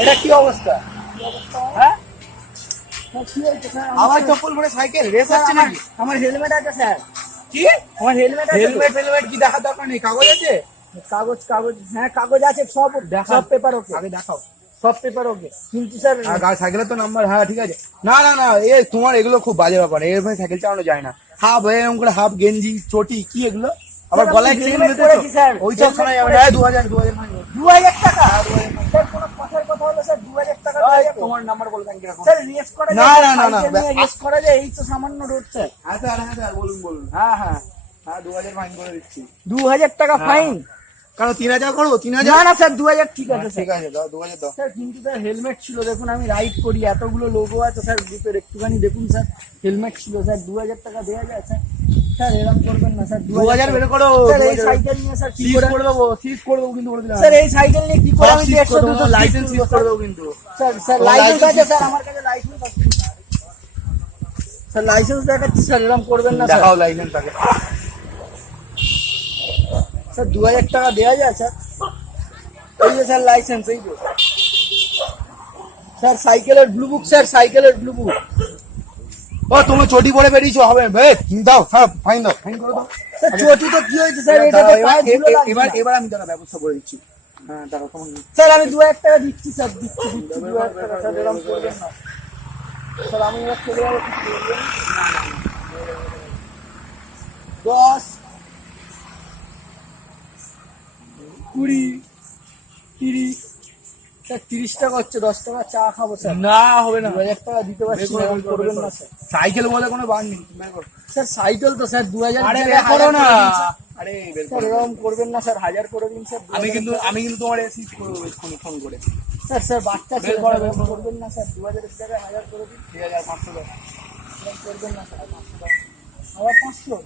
এটা কি অবস্থা? হ্যাঁ? চপ্পল পরে সাইকেল রেস হচ্ছে নাকি? আমার হেলমেট আছে স্যার। কি? আমার হেলমেট হেলমেট হেলমেট কি দেখার দরকার নেই? কাগজ আছে? কাগজ কাগজ হ্যাঁ কাগজ আছে সব। সব পেপার ওকে। আগে দেখাও। সব পেপার ওকে কিন্তু স্যার আর সাইকেলের তো নাম্বার হ্যাঁ ঠিক আছে। না না না এ তোমার এগুলো খুব বাজে ব্যাপার। এরকম সাইকেল চালানো যায় না। হাফ এরকম করে হাফ গেঞ্জি চটি কি এগুলো? আবার গলায় চেন helmet বেঁধেছো? ওই সব শোনা যাবে না। দু হাজার দু হাজার টাকা। স্যার কোনো কথার কথা হলো স্যার দু হাজার টাকা তোমার নাম্বার বলবেন কীরকম? স্যার রেস করা না, যায় না, না, না, সাইকেল নিয়ে করা যায় এই তো সামান্য রোড স্যার। হ্যাঁ স্যার হ্যাঁ স্যার বলুন বলুন। হ্যাঁ হ্যাঁ। হ্যাঁ দু হাজার ফাইন করে দিচ্ছি। দু হাজার টাকা হ্যাঁ। ফাইন কারণ তিন হাজার করব তিন হাজার না না স্যার দু হাজার ঠিক আছে হ্যাঁ, ঠিক আছে দাও দু হাজার দাও। স্যার কিন্তু স্যার হেলমেট ছিল দেখুন আমি রাইড করি এতগুলো লোগো আছে স্যার গ্রুপের একটুখানি দেখুন স্যার। হেলমেট ছিল স্যার দু হাজার টাকা দেওয়া যায় স্যার। স্যার এরকম করবেন না স্যার দু হাজার বের করো স্যার এই সাইকেল নিয়ে স্যার কি করে করে দেবো সিজ করে দেবো কিন্তু বলে দিলাম। স্যার এই সাইকেল নিয়ে কি করে আমি দেড়শো দুশো লাইসেন্স সিজ করে দেবো কিন্তু। স্যার স্যার লাইসেন্স আছে স্যার আমার কাছে লাইসেন্স আছে। স্যার লাইসেন্স দেখাচ্ছি স্যার এরকম করবেন না স্যার। দেখাও লাইসেন্স থাকে স্যার দু হাজার টাকা দেওয়া যায় স্যার। এই যে স্যার লাইসেন্স এই যে। স্যার সাইকেলের ব্লু বুক স্যার সাইকেলের ব্লু বুক ও তুমি চটি পরে বেরিয়েছো হবে। দাও হ্যাঁ ফাইন দাও ফাইন করে দাও। স্যার চটি তো কি হয়েছে স্যার? এটা তো এবার এবার আমি টাকা ব্যবস্থা করে দিচ্ছি। হ্যাঁ স্যার আমি দু হাজার টাকা দিচ্ছি স্যার দিচ্ছি দিচ্ছি দু হাজার টাকা। স্যার এরকম করবেন না। স্যার আমি এবার চলে যাব। দশ কুড়ি তিরিশ স্যার তিরিশ টাকা হচ্ছে দশ টাকা চা খাব স্যার। না হবে না। দু হাজার টাকা দিতে পারছি না, করবেন না স্যার। সাইকেল বলে কোনো বান নেই। স্যার সাইকেল তো স্যার দু হাজার আরে বের করো না করে দিন, স্যার। আরে স্যার এরকম করবেন না স্যার হাজার করে দিন স্যার আমি কিন্তু আমি কিন্তু তোমার এসি করব এক্ষুনি ফোন করে। স্যার স্যার বাচ্চা ছেলে বের। করবেন না স্যার দু হাজারের জায়গায় হাজার করে দিন। আছে আর পাঁচশো এরকম করবেন না স্যার পাঁচশো টাকা। আবার পাঁচশো?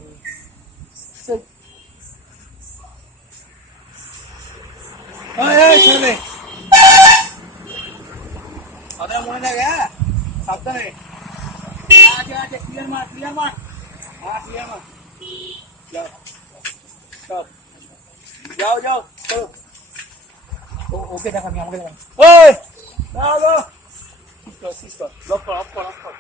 স্যার এই, এই, ছেলে। কথা মনে থাকে হ্যাঁ? সাবধানে। আছে আছে ক্লিয়ার মার ক্লিয়ার মার। হ্যাঁ ক্লিয়ার মার। যাও যাও। যাও চলো। ওকে দেখা আমি আমাকে দেখা ওই দাও সিস্টার সিস্টার লক কর অফ কর অফ কর।